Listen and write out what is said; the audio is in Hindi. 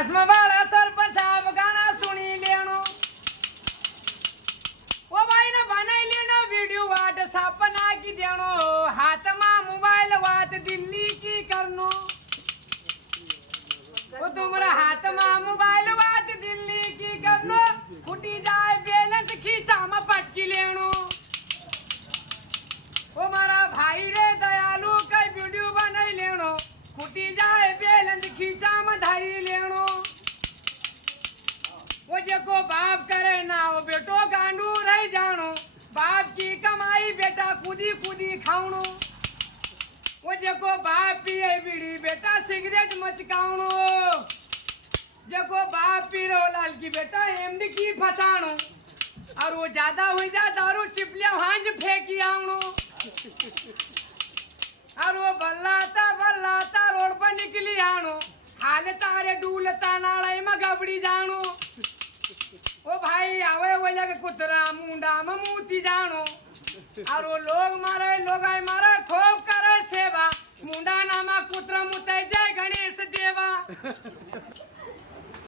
चश्मा वाला सरपंच साहब गाना सुनी लेनो ओ भाई ने बनाई लेनो वीडियो व्हाट्सएप ना की देनो हाथ में मोबाइल बात दिल्ली की करनो ओ तुम्हारा हाथ में मोबाइल बात दिल्ली की करनो फुटी जाए बैलेंस खींचा में पटकी लेनो ओ मारा भाई रे दयालु कई वीडियो बनाई लेनो फुटी जाए बैलेंस खींचा में धारी लेनो वो जेको बाप करे ना वो बेटो गांडू रह जानो बाप की कमाई बेटा कूदी कूदी खावनो वो जेको बाप पिए बीड़ी बेटा सिगरेट मचकावनो जेको बाप पी रो लाल की बेटा एमडी की फसानो और वो ज्यादा हो जा दारू चिपलिया हांज फेंकी आवनो और वो बल्लाता रोड पर निकली आनो हाल तारे डूलता नाले में गबड़ी जानो ओ भाई आवे वो लगे कुतरा मुंडा में मूती जानो और वो लोग मारे खूब करे सेवा मुंडा नामा कुतरा मुते जय गणेश देवा